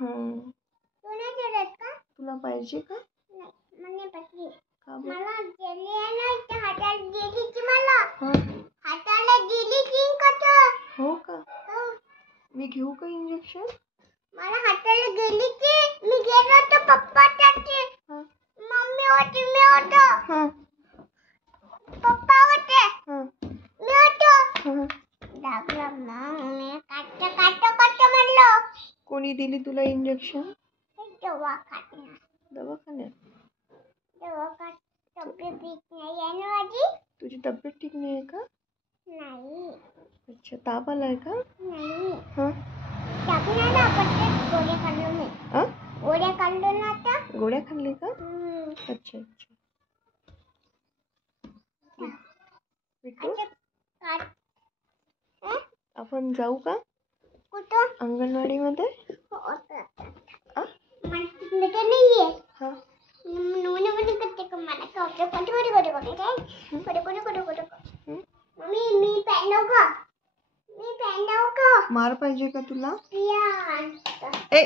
तू नाही खेळत का? तुला पाहिजे का? नाही मला पाहिजे. का मला गेली आहे ना इथे हाताला गेली की मला हा हाताला गेली की कसा? हो का? मी घेऊ का इंजेक्शन? मला हाताला गेली की मी गेलो तर पप्पा त्याचे मम्मी होती मी होतो पप्पा होते मी होतो लागला मग मी काट म्हणलं. कोणी दिली तुला इंजेक्शन? दवाखान्यात तब्येत ठीक नाही आहे ना माझी. तुझी तब्येत ठीक नाही आहे का? नाही. अच्छा ताप आलाय का? नाही. हाँ नाही ना आपण गोळ्या खाल्लो मी. गोळ्या खाल्लो ना आता. गोळ्या खाल्ली का? अच्छा अच्छा. बिट्टू आपण जाऊ का? कुठं? अंगणवाडीमध्ये. नाहीये. हाँ करते का मला मम्मी मी पॅन लावू का? मार पाहिजे का तुला? या. ए